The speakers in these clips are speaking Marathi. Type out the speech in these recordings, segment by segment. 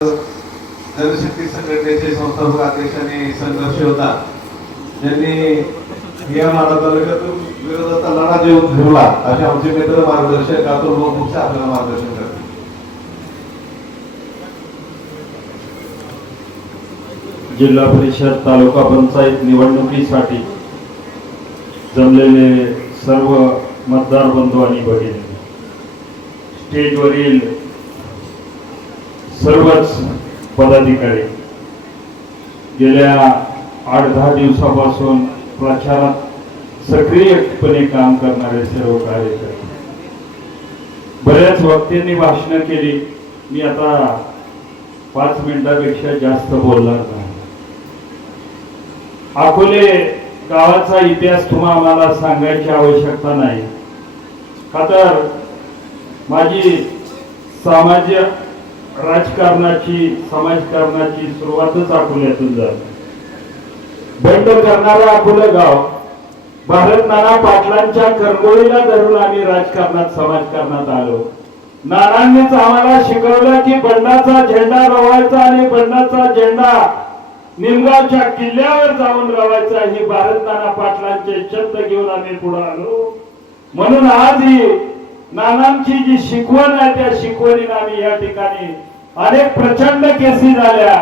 जनशक्ती संघटनेचे संस्थापक अध्यक्ष आणि संघर्ष होता यांनी या माडा तालुक्यातून विरोधाचा लढा देऊन ठेवला असे आमचे मित्र मार्गदर्शक अतुल भाऊ आपल्याला मार्गदर्शन करतात. जिल्हा परिषद तालुका पंचायत निवडणुकीसाठी जमलेले सर्व मतदार बंधू आणि भगिनी, स्टेजवरील सर्वच पदाधिकारी, गेल्या 8-10 दिवसापासून प्रचारात सक्रियपणे काम करणारे सर्व कार्यकर्ते, बऱ्याच वक्त्यांनी भाषणं केली. मी आता 5 मिनिटापेक्षा जास्त बोलणार नाही. अकोले गावाचा इतिहास तुम्हाला सांगायची आवश्यकता नाही, का तर माझी समाजकारणाची सुरुवातच अकोल्यातून झाली. बंड करणारा अकोले गाव भारत नाना पाटलांच्या करगोळीला धरून आम्ही राजकारणात समाजकारणात आलो. नानांनीच आम्हाला शिकवलं की बंडाचा झेंडा रोवायचा आणि बंडाचा झेंडा निमगावच्या किल्ल्यावर जाऊन रवायचा, ही भारत नाना पाटलांचे शब्द घेऊन आम्ही पुढे आलो. म्हणून आज ही नानांची जी शिकवण आहे त्या शिकवणीने आम्ही या ठिकाणी अनेक प्रचंड केसी झाल्या,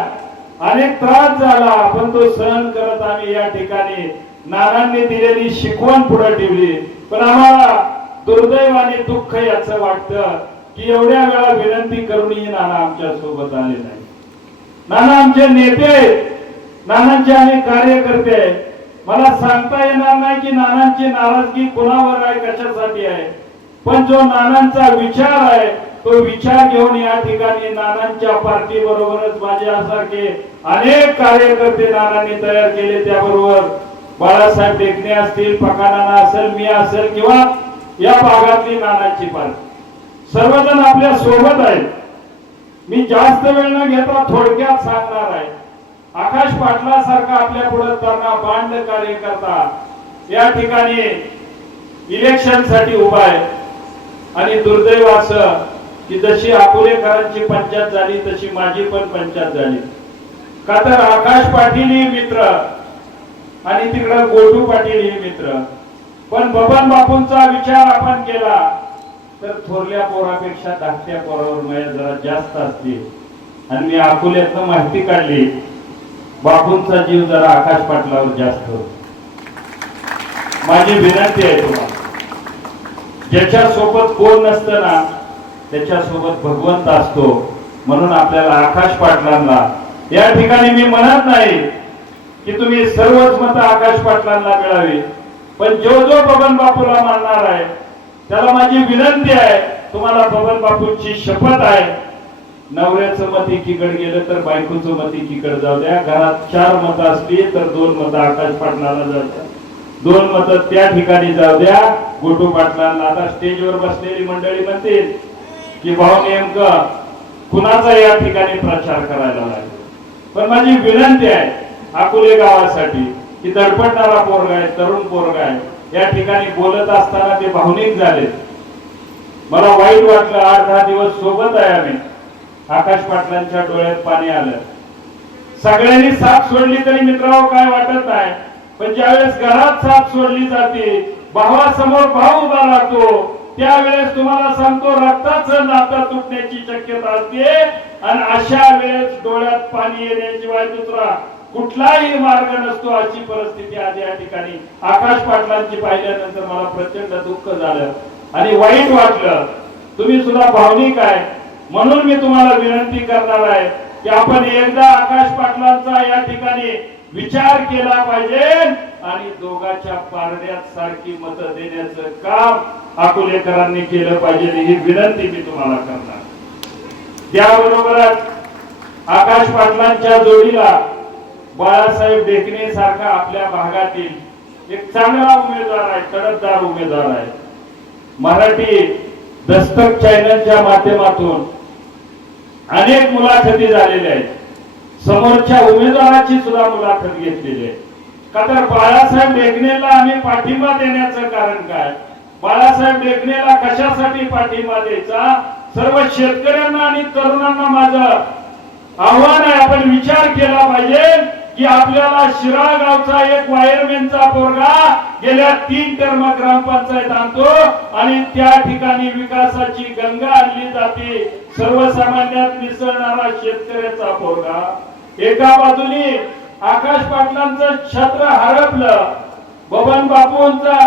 अनेक त्रास झाला, पण तो सहन करत आम्ही या ठिकाणी नानांनी दिलेली शिकवण पुढे ठेवली. पण आम्हाला दुर्दैवाने दुःख याचं वाटतं की एवढ्या वेळा विनंती करूनही नाना आमच्या सोबत आले नाही. नाना आमचे नेते, नानांचे आम्ही कार्यकर्ते. मला सांगता येणार नाही की नानांची नाराजगी कोणावर आहे, कशासाठी आहे, पण जो नानांचा विचार आहे तो विचार घेऊन या ठिकाणी नानांच्या पार्टी बरोबरच माझ्यासारखे अनेक कार्यकर्ते नानांनी तयार केले. त्याबरोबर बाळासाहेब देखणे असतील, पकानाना असेल, मी असेल किंवा या भागातली नानांची पार्टी, सर्वजण आपल्या सोबत आहेत. मी जास्त वेळ न घेता थोडक्यात सांगणार आहे. आकाश पाटला सारखा आपल्या पुढे तरणा बांड कार्यकर्ता या ठिकाणी इलेक्शन साठी उभा आहे. आणि दुर्दैव असं की जशी अकोलेकरांची पंचायत झाली तशी माझी पण पंचायत झाली, का तर आकाश पाटील ही मित्र आणि तिकडे गोटू पाटील ही मित्र. पण बबन बापूंचा विचार आपण केला तर थोरल्या पोरापेक्षा धाकट्या पोरावर माया जरा जास्त असते. आणि मी अकोल्यातनं माहिती काढली, बापूंचा जीव जरा आकाश पाटलावर जास्त. माझी विनंती आहे तुम्हाला, ज्याच्या सोबत कोण नसतं ना त्याच्या सोबत भगवंत असतो. म्हणून आपल्याला आकाश पाटलांना या ठिकाणी मी म्हणत नाही की तुम्ही सर्वच मतं आकाश पाटलांना मिळावी, पण जो जो बबन बापूला मानणार आहे त्याला माझी विनंती आहे, तुम्हाला बबन बापूंची शपथ आहे, नवऱ्याचं मत एकीकडे गेलं तर बायकोचं मत एकीकडे जाऊ द्या. घरात 4 मतं असली तर 2 मतं आकाश पाटलाला जातात, 2 मतं त्या ठिकाणी जाऊ द्या गोटू पाटलांना. आता स्टेजवर बसलेली मंडळी म्हणतील की भाऊ नेमकं कुणाचा या ठिकाणी प्रचार करायला लागेल. पण माझी विनंती आहे अकोले गावासाठी की दडपडणारा पोरगा आहे, तरुण पोरगा आहे, या ठिकाणी बोलत असताना ते भावनिक झाले. मला वाईट वाटलं. 8-10 दिवस सोबत आहे आम्ही. आकाश पाटलांच्या डोळ्यात पाणी आलं. सगळ्यांनी साथ सोडली तरी मित्रांनो काय वाटत नाही, पण ज्यावेळेस घरात साथ सोडली जाते, भावासमोर भाव उभा राहतो, त्यावेळेस तुम्हाला सांगतो रक्ताचं नातं तुटण्याची शक्यता असते. आणि अशा वेळेस डोळ्यात पाणी येण्याशिवाय दुसरा कुठलाही मार्ग नसतो. अशी परिस्थिती आज या ठिकाणी आकाश पाटलांची पाहिल्यानंतर मला प्रचंड दुःख झालं आणि वाईट वाटलं. तुम्ही सुद्धा भावनिक आहे, म्हणून मी तुम्हाला विनंती करणार आहे की आपण एकदा आकाश पाटलांचा या ठिकाणी विचार केला पाहिजे आणि दोघांच्या पारड्यात सारखी मतं देण्याचं काम अकोलेकरांनी केलं पाहिजे, ही विनंती मी तुम्हाला करणार. त्याबरोबरच आकाश पाटलांच्या जोडीला बाळासाहेब देखणे सारखा आपल्या भागातील एक चांगला उमेदवार आहे, तडफदार उमेदवार आहे. मराठी दस्तक चॅनलच्या माध्यमातून अनेक मुलाखती झालेल्या आहेत. समोरच्या उमेदवाराची सुद्धा मुलाखत घेतलेली आहे. का तर बाळासाहेब देखणेला आम्ही पाठिंबा देण्याचं कारण काय, बाळासाहेब देखणेला कशासाठी पाठिंबा द्यायचा, सर्व शेतकऱ्यांना आणि तरुणांना माझं आव्हान आहे. आपण विचार केला पाहिजे की आपल्याला शिराळ गावचा एक वायरमॅनचा पोरगा गेल्या 3 टर्म ग्रामपंचायत आणतो आणि त्या ठिकाणी विकासाची गंगा आणली जाते. सर्वसामान्यात मिसळणारा शेतकऱ्याचा पोरगा, एका बाजूने आकाश पाटलांचं छत्र हरपलं, बबन बापूंचा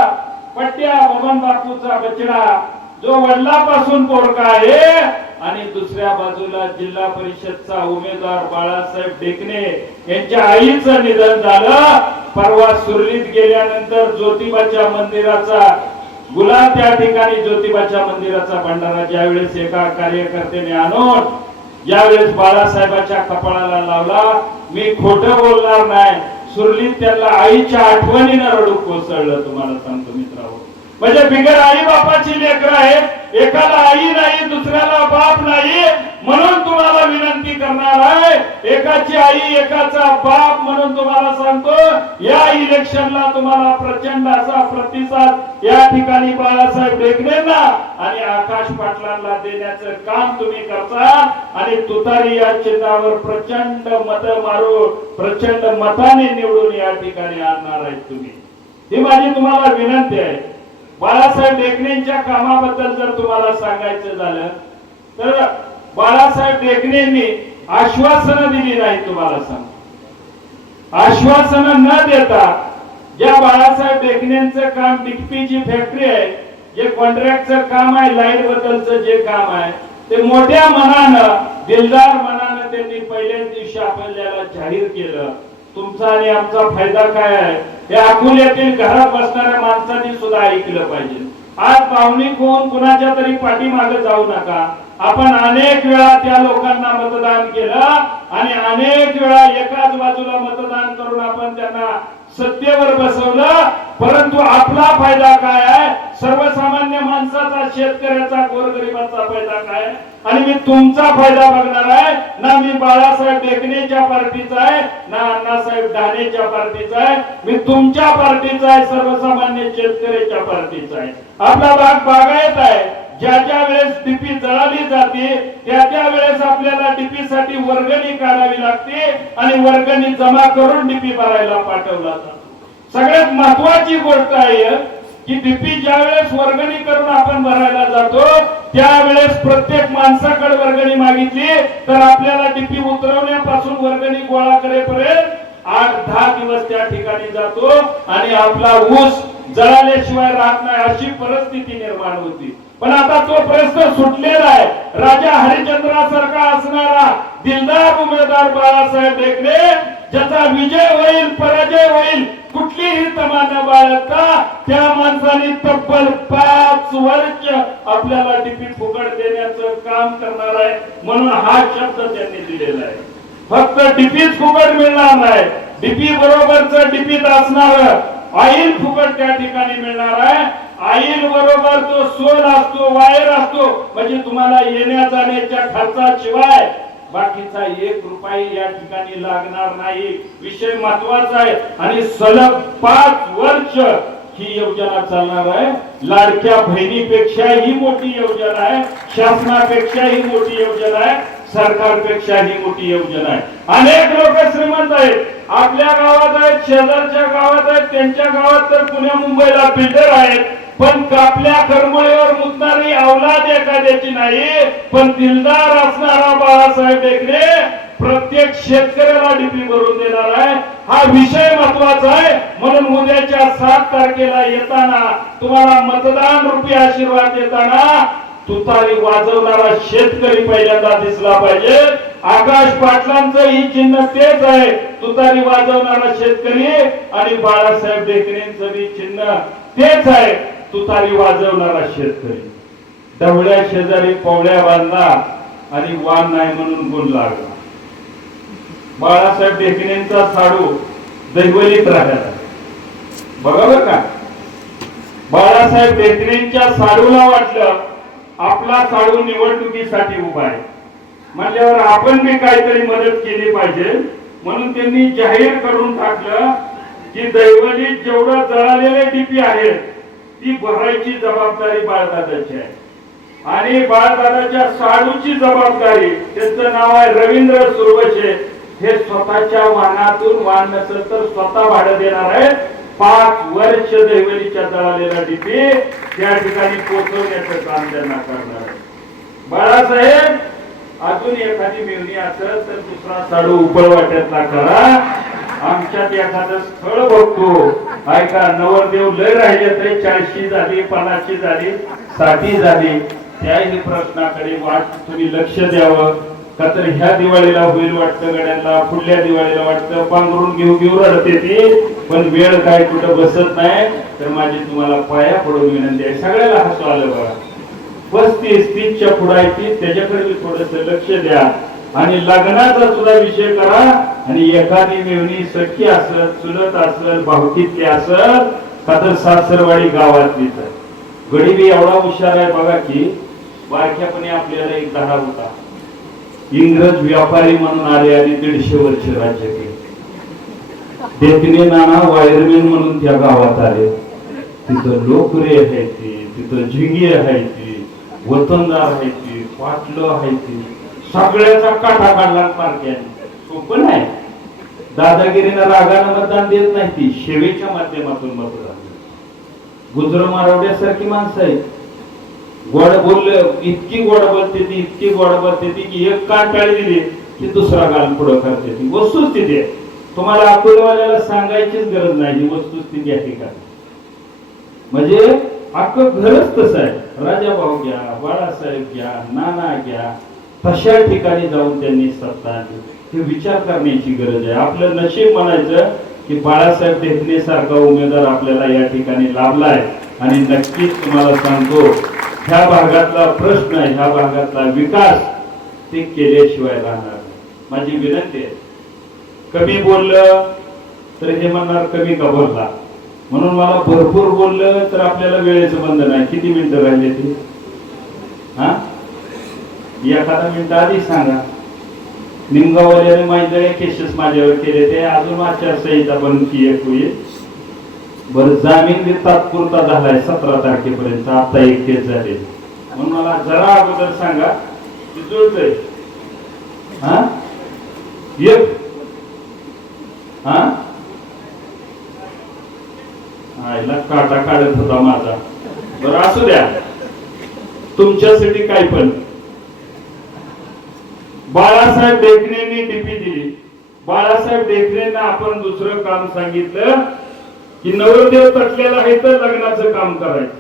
पट्ट्या, बबन बापूचा बचडा जो वडिलापासून पोरगा आहे, आणि दुसऱ्या बाजूला जिल्हा परिषदचा उमेदवार बाळासाहेब ढेकणे यांच्या आईचं निधन झालं. परवा सुरलीत गेल्यानंतर ज्योतिबाच्या मंदिराचा गुलाब, त्या ठिकाणी ज्योतिबाच्या मंदिराचा भंडारा ज्यावेळेस एका कार्यकर्त्याने आणून ज्यावेळेस बाळासाहेबाच्या कपाळाला लावला, मी खोटं बोलणार नाही, सुरलीत त्याला आईच्या आठवणीनं रडू कोसळलं. तुम्हाला सांगतो मित्रांनो, म्हणजे बिगर आई बापाची लेकरं आहेत, एकाला आई नाही दुसऱ्याला बाप नाही, म्हणून तुम्हाला विनंती करणार आहे, एकाची आई एकाचा बाप म्हणून तुम्हाला सांगतो, या इलेक्शनला तुम्हाला प्रचंड असा प्रतिसाद या ठिकाणी बाळासाहेब ढेकणेंना आणि आकाश पाटलांना देण्याचं काम तुम्ही करता आणि तुतारी या चिन्हावर प्रचंड मत मारून प्रचंड मताने निवडून या ठिकाणी आणणार आहेत तुम्ही. ही माझी तुम्हाला विनंती आहे. बाळासाहेब ढेकणेंच्या कामाबद्दल जर तुम्हाला सांगायचं झालं तर बाळासाहेब ढेकणेंनी आश्वासनं दिली नाही. तुम्हाला सांग, आश्वासनं न देता ज्या बाळासाहेब ढेकणेंचं काम डिक्पीची फॅक्टरी आहे, जे कॉन्ट्रॅक्टचं काम आहे, लाईट बद्दलचं जे काम आहे, ते मोठ्या मनानं दिलदार मनानं त्यांनी पहिल्याच दिवशी आपल्याला जाहीर केलं. तुमचा आणि आमचा फायदा काय आहे हे अकोल्यातील घरात बसणाऱ्या माणसांनी सुद्धा ऐकलं पाहिजे. आज भावनिक होऊन कुणाच्या तरी पाठीमागे जाऊ नका. आपण अनेक वेळा त्या लोकांना मतदान केलं आणि अनेक वेळा एकाच बाजूला मतदान करून आपण त्यांना सत्तेवर बसवलं, परंतु आपला फायदा काय आहे, सर्वसामान्य माणसाचा, शेतकऱ्याचा, गोरगरिबाचा फायदा काय, आणि मी तुमचा फायदा बघणार आहे ना. मी बाळासाहेब ढेकणेच्या पार्टीचा आहे ना अण्णासाहेब ढाणेच्या पार्टीचा आहे, मी तुमच्या पार्टीचा आहे, सर्वसामान्य शेतकऱ्याच्या पार्टीचा आहे. आपला भाग बागायत आहे. ज्या ज्या वेळेस डीपी जळाली जाते त्या त्या वेळेस आपल्याला डीपी साठी वर्गणी काढावी लागते आणि वर्गणी जमा करून डीपी भरायला पाठवला जातो. सगळ्यात महत्वाची गोष्ट आहे की डीपी ज्या वेळेस वर्गणी करून आपण भरायला जातो त्यावेळेस प्रत्येक माणसाकडे वर्गणी मागितली तर आपल्याला डीपी उतरवण्यापासून वर्गणी गोळा करेपर्यंत 8-10 दिवस त्या ठिकाणी जातो आणि आपला ऊस जळाल्याशिवाय राहत नाही, अशी परिस्थिती निर्माण होती. पण आता तो प्रश्न सुटलेला आहे. राजा हरिश्चंद्रासारखा असणारा दिलदार उमेदवार बाळासाहेब ढेकणे, ज्याचा विजय होईल पराजय होईल कुठलीही तमा न बाळगता त्या माणसाने तब्बल 5 वर्ष आपल्याला डीपी फुकट देण्याचं काम करणार आहे. म्हणून हा शब्द त्यांनी दिलेला आहे. फक्त डीपीच फुकट मिळणार नाही, डीपी बरोबरच डीपीत असणार ऑइल फुकट त्या ठिकाणी मिळणार आहे. ऑइल बरोबर तो सोल असतो, वायर असतो, म्हणजे तुम्हाला येण्या जाण्याच्या खर्चाशिवाय बाकीचा 1 रुपया या ठिकाणी लागणार नाही. विषय महत्वाचा आहे आणि सलग 5 वर्ष ही योजना चालणार आहे. लाडक्या बहिणीपेक्षाही मोठी योजना आहे, शासनापेक्षाही मोठी योजना आहे, सरकारपेक्षाही मोठी योजना आहे. अनेक लोक श्रीमंत आहेत, आपल्या गावात आहेत, शेजारच्या गावात आहेत, त्यांच्या गावात तर पुण्या मुंबईला बिल्डर आहेत, पण आपल्या करमळीवर मुतणारी औलाद एखाद्याची नाही. पण दिलदार असणारा बाळासाहेब ढेकणे प्रत्येक शेतकऱ्याला डीपी भरून देणार आहे. हा विषय महत्वाचा आहे. म्हणून उद्याच्या 7 तारखेला येताना तुम्हाला मतदान रूपी आशीर्वाद देताना तुतारी वाजवणारा शेतकरी पहिल्यांदा दिसला पाहिजे. आकाश पाटलांचं ही चिन्ह तेच आहे, तुतारी वाजवणारा शेतकरी, आणि बाळासाहेब ढेकणेंचं ही चिन्ह तेच आहे, तुतारी वाजवणारा शेतकरी. डवळ्या शेजारी पवळ्या बांधला आणि वाण नाही म्हणून गुण लागला. बाळासाहेब ढेकणेंचा साडू दैवलीत राहिला. बरोबर का? बाळासाहेब ढेकणेंच्या साडूला वाटलं आपला साडू निवडणुकीसाठी उभा आहे म्हणल्यावर आपण बी काहीतरी मदत केली पाहिजे. म्हणून त्यांनी जाहीर करून टाकलं की दैवलीत जेवढं जळालेले डीपी आहेत ती भरायची जबाबदारी बाळदादाची आहे. आणि बाळदादाच्या साडूची जबाबदारी, त्यांचं नाव आहे रवींद्र सुरवशे, हे स्वतःच्या वाहनातून वाहन नसेल तर स्वतः भाडं देणार आहे. 5 वर्ष देवलीच्या जळालेला डीपी त्या ठिकाणी पोहोचवण्याचं काम त्यांना करणार आहे. बाळासाहेब, अजून एखादी मिळणी असेल तर दुसरा साडू उपळवाट्यातला करा. आमच्यात एखादं स्थळ बघतो, ऐका, नवरदेव लय राहिले तरी 40 झाली, 50 झाली, 60 झाली, त्याही प्रश्नाकडे तुम्ही लक्ष द्यावं. का तर ह्या दिवाळीला होईल वाटतं गड्यांना, पुढल्या दिवाळीला वाटतं पांघरून घेऊ रडते ती, पण वेळ काय कुठं बसत नाही. तर माझी तुम्हाला पाया पडून विनंती आहे, सगळ्याला हसू आलं बघा. 35-30च्या पुढायची, त्याच्याकडे थोडस लक्ष द्या. आणि लग्नाचा सुद्धा विषय करा. आणि एखादी मेवणी सख्खी असेल, चुलत असेल, भावकीतली असेल, का तर सासरवाडी गावातलीच आहे. गडीबी एवढा हुशार आहे बघा की बारक्यापणे आपल्याला एक धडा होता. इंग्रज व्यापारी म्हणून आले आणि 150 वर्ष राज्य केले. देखणे नाना वायरमॅन म्हणून त्या गावात आले. तिथं लोकरे आहे ती, तिथं झिंगी आहे ती, वतनदार आहे ती, पाटलं आहे ती, सगळ्याचा काटा काढला पारख्याने. सोपं नाही. दादागिरीनं रागानं मतदान देत नाही, ती सेवेच्या माध्यमातून मतदान. गुजर मारवड्यासारखी माणसं आहेत. गोड बोललं, इतकी गोड बोलते ती, इतकी गोड बोलते ती की एक कान टाळी दिली की दुसरा गाल पुढं करते ती. वस्तुस्थिती आहे. तुम्हाला अकोलवाल्याला सांगायचीच गरज नाही, वस्तुस्थिती आहे का. म्हणजे अख्खं घरच तसं आहे. राजाभाऊ घ्या, बाळासाहेब घ्या, नाना घ्या, तशा ठिकाणी जाऊन त्यांनी सत्ता आणली. हे विचार करण्याची गरज आहे. आपलं नशीब म्हणायचं की बाळासाहेब देखणे सारखा उमेदवार आपल्याला या ठिकाणी लाभलाय. आणि नक्कीच तुम्हाला सांगतो, ह्या भागातला प्रश्न, ह्या भागातला विकास ते केल्याशिवाय राहणार. माझी विनंती आहे, कमी बोललं तर हे म्हणणार कमी का बोलला, म्हणून मला भरपूर बोललं तर आपल्याला वेळेचं बंधन आहे. किती मिनिटं राहिले ते? हा, एखादा मिनिट आधी सांगा. निमगाववाल्याने माझ्या केसेस माझ्यावर केले, ते अजून आचारसंहिता बनून की एक होईल. बरं, जामीन बी तात्पुरता झालाय 17 तारखेपर्यंत, आता 1 केस झाले. म्हणून मला जरा अगोदर सांगा की जुळतंय. हा, एक आईला काटा काढत होता माझा. बरं, असू द्या, तुमच्यासाठी काय पण. बाळासाहेब देखणेंनी डीपी दिली. बाळासाहेब देखणेंना आपण दुसरं काम सांगितलं की नवरदेव तटलेला आहे तर लग्नाचं काम करायचं.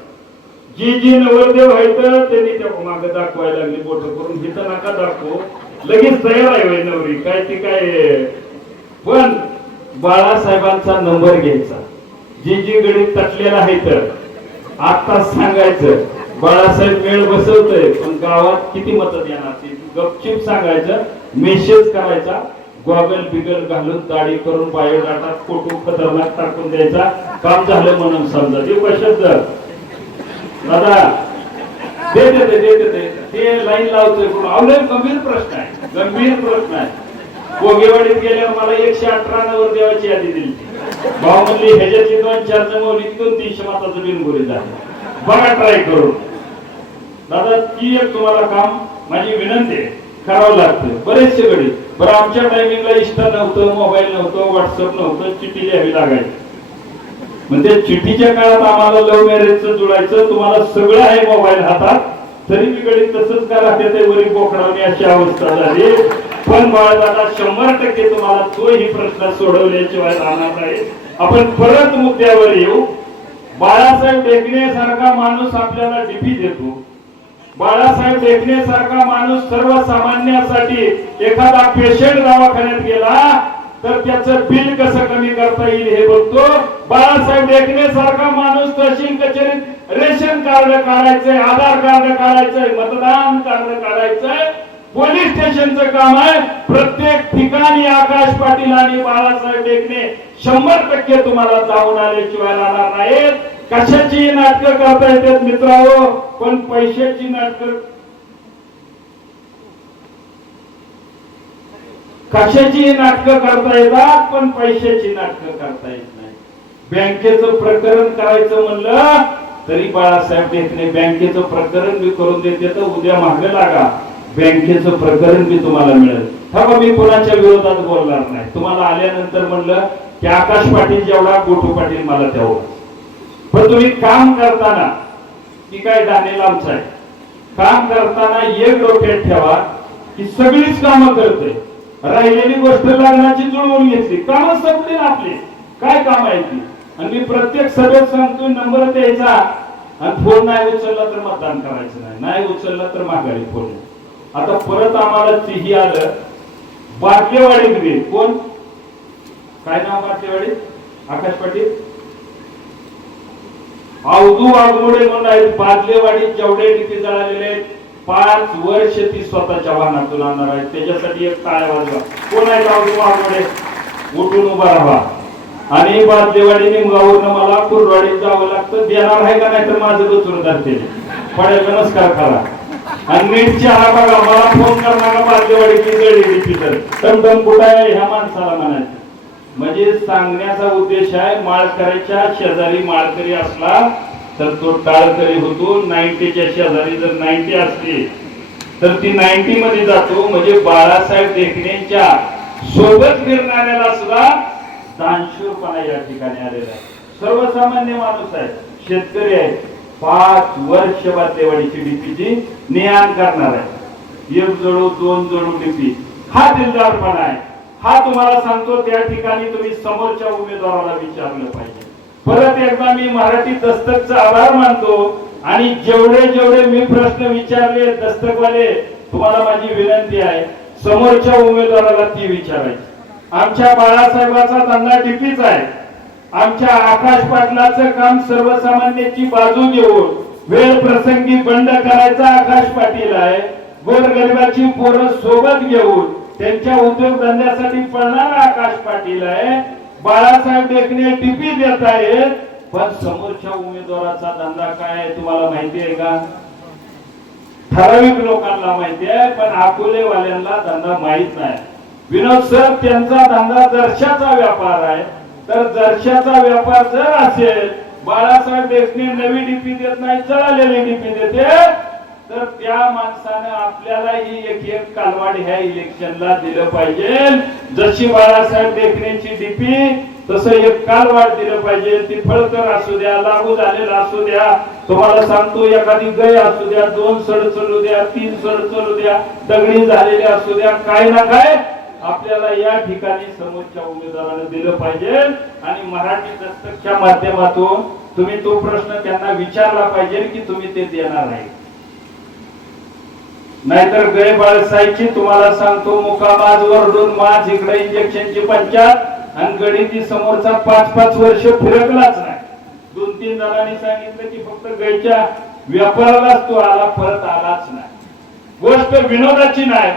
जी नवरदेव आहे तर त्यांनी त्या मागे दाखवायला लागली बोट करून, हिथं नका दाखवू, लगेच तयार आहे नवरी काय ती काय. पण बाळासाहेबांचा नंबर घ्यायचा. जी गडी तटलेला आहे तर आता सांगायचं बाळासाहेब मेळ बसवतोय, पण गावात किती मतं देणार ती गपचिप सांगायचं. मेसेज करायचा, गॉगल बिगल घालून, दाढी करून, बायोडाटा फोटो खतरनाक टाकून द्यायचा. काम झालं म्हणून समजा. ते कशात दादा देते ते लाईन लावतोय. गंभीर प्रश्न आहे, गंभीर प्रश्न आहे. कोगेवाडीत गेल्यावर मला 118 नवरदेवाची यादी दिली. भाऊ म्हणली ह्याच्यातली 2-4 जमवली, 200-300 मताचं बिनगोरी झालं. बघा ट्राय करून. दादा, ती एक तुम्हाला काम माझी विनंती आहे, करावं लागतं. बरेचसे गडी. बरं, आमच्या टायमिंगला इंस्टा नव्हतं, मोबाईल नव्हतं, व्हॉट्सअप नव्हतं, चिठ्ठी लिहावी लागायची. मग त्या चिठ्ठीच्या काळात आम्हाला लव्ह मॅरेजचं जुळायचं. तुम्हाला सगळं आहे मोबाईल हातात, तरी मी गडी तसंच करा, ते वरी बोकडावणी अशी अवस्था झाली. पण बाळदादा 100% तुम्हाला तोही प्रश्न सोडवल्याशिवाय राहणार नाही. आपण परत मुद्द्यावर येऊ. बाळासाहेब देखणे सारखा माणूस आपल्याला डीपी देतो. बाळासाहेब देखणे सारखा माणूस सर्वसामान्यांसाठी, एखादा पेशंट दवाखान्यात गेला तर त्याचं बिल कसं कमी करता येईल हे बघतो. बाळासाहेब देखणे सारखा माणूस तहसील कचेरीत रेशन कार्ड काढायचंय, आधार कार्ड काढायचंय, मतदान कार्ड काढायचंय, पोलीस स्टेशनचं काम आहे. प्रत्येक ठिकाणी आकाश पाटील आणि बाळासाहेब देखणे 100% तुम्हाला जाऊन आल्याशिवाय राहणार नाहीत. कशाची नाटकं करता येतात मित्रांनो, पण पैशाची नाटकं कशाची नाटकं करता येतात, पण पैशाची नाटकं करता येत नाही. बँकेचं प्रकरण करायचं म्हणलं तरी बाळासाहेब देखणे बँकेचं प्रकरण मी करून देते, तर उद्या मागे लागा, बँकेचं प्रकरण मी तुम्हाला मिळेल. हा मी कोणाच्या विरोधात बोलणार नाही. तुम्हाला आल्यानंतर म्हणलं की आकाश पाटील जेवढा गोठू पाटील मला तेवढा. पण तुम्ही काम करताना की काय दानेल आमचा आहे, काम करताना एक डोक्यात ठेवा की सगळीच कामं करते, राहिलेली गोष्ट लग्नाची जुळवून घेतली, कामं संपली ना आपली, काय काम आहे ती. आणि मी प्रत्येक सभेत सांगतो नंबर द्यायचा आणि फोन नाही उचलला तर मतदान करायचं नाही, नाही उचलला तर माघारी फोन. आता परत आम्हाला तेही आलं बाटलेवाडी. कोण, काय नाव बाटलेवाडी? आकाश पाटील, अवधू वाघमोडे म्हणून आहेत बाटलेवाडी. जेवढे डीपी जळालेले 5 वर्ष ती स्वतःच्या वाहनातून आणणार आहे. त्याच्यासाठी एक टाळ्या वाजवा. कोण आहे अवधू वाघमोडे? उठून उभा राहा. आणि बाटलेवाडी निमगावरून मला कुर्डवाडीत जावं लागतं, देणार आहे का नाही तर माझं बचून धरते पडेल. नमस्कार करा आणि नीट चहा बघा, मला फोन करणारा बाटलेवाडीची जळी डीपी तर टमटम कुठं आहे ह्या माणसाला म्हणायचं. म्हणजे सांगण्याचा उद्देश आहे माळकऱ्याच्या शेजारी माळकरी असला तर तो टाळकरी होतो. 90च्या शेजारी जर 90 असली तर ती 90 मध्ये जातो. म्हणजे बाळासाहेब देखणेंच्या सोबत फिरणाऱ्याला सुद्धा दानशूरपणा या ठिकाणी आलेला आहे. सर्वसामान्य माणूस आहे, शेतकरी आहे. 5 वर्ष बाटलेवाडीची डीपीची नियान करणार आहे. 1 जोडू 2 जोडू डीपी, हा दिलदारपणा आहे. हा तुम्हाला सांगतो, त्या ठिकाणी तुम्ही समोरच्या उमेदवाराला विचारलं पाहिजे. परत एकदा मी मराठी दस्तकचा आभार मानतो. आणि जेवढे जेवढे मी प्रश्न विचारले दस्तकवाले, तुम्हाला माझी विनंती आहे समोरच्या उमेदवाराला ती विचारायची. आमच्या बाळासाहेबाचा धंदा डीपीच आहे. आमच्या आकाश पाटलाचं काम सर्वसामान्याची बाजू घेऊन वेळ प्रसंगी बंड करायचा आकाश पाटील आहे. गोरगरिबाची पोरं सोबत घेऊन त्यांच्या उद्योगधंद्यासाठी पळणारा आकाश पाटील आहे. बाळासाहेब देखणे डीपी देत आहेत. पण समोरच्या उमेदवाराचा धंदा काय आहे तुम्हाला माहिती आहे का? ठराविक लोकांना माहिती आहे, पण अकोलेवाल्यांना धंदा माहित नाही. विनोद सर, त्यांचा धंदा जरशाचा व्यापार आहे. तर जरशाचा व्यापार जर असेल, बाळासाहेब देखणे नवी डीपी देत नाही, जळालेली डीपी देते, तर त्या माणसानं आपल्याला ही एक कालवाड ह्या इलेक्शनला दिलं पाहिजे. जशी बाळासाहेब देखणेची डीपी तसं एक कालवाड दिलं पाहिजे. ती फळकर असू द्या, लागू झालेला असू द्या, तुम्हाला सांगतो एखादी गय असू द्या, 2 सड चलू द्या, 3 सड चलू द्या, दगडी झालेले असू द्या, काय ना काय आपल्याला या ठिकाणी समोरच्या उमेदवाराने दिलं पाहिजे. आणि मराठी दस्तकच्या माध्यमातून तुम्ही तो प्रश्न त्यांना विचारला पाहिजे की तुम्ही ते देणार आहे. नाहीतर गय बाळसाईची तुम्हाला सांगतो मुकामाज वरडून माज, इकडे इंजेक्शनची पंचायत आणि गडीती समोरचा 5-5 वर्ष फिरकलाच नाही. 2-3 जणांनी सांगितलं की फक्त गयच्या व्यापारालाच तो आला, परत आलाच नाही. गोष्ट विनोदाची नाही,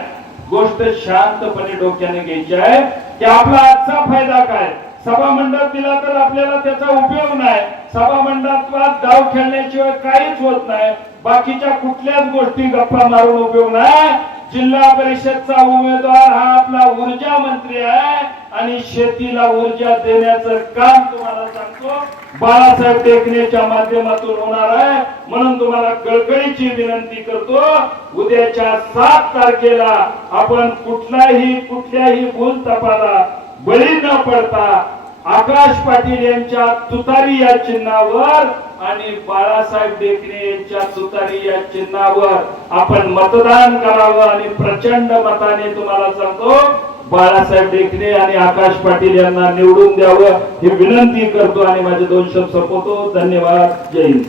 गोष्ट शांतपणे डोक्याने घ्यायची आहे की आपला आजचा फायदा काय. सभा मंडप दिला तर आपल्याला त्याचा उपयोग नाही. सभा मंडपात डाव खेळण्याशिवाय काहीच होत नाही. बाकीच्या कुठल्याच गोष्टी गप्पा मारून उपयोग नाही. जिल्हा परिषदचा उमेदवार हा आपला ऊर्जा मंत्री आहे आणि शेतीला ऊर्जा देण्याचं काम तुम्हाला सांगतो बाळासाहेब देखणेच्या माध्यमातून होणार आहे. म्हणून तुम्हाला कळकळीची विनंती करतो, उद्याच्या 7 तारखेला आपण कुठल्याही भूलथापाला बळी न पडता आकाश पाटील यांच्या तुतारी या चिन्हावर आणि बाळासाहेब देखणे यांच्या तुतारी या चिन्हावर आपण मतदान करावं. आणि प्रचंड मताने तुम्हाला सांगतो बाळासाहेब देखणे आणि आकाश पाटील यांना निवडून द्यावं ही विनंती करतो आणि माझे 2 शब्द संपवतो. धन्यवाद. जय हिंद.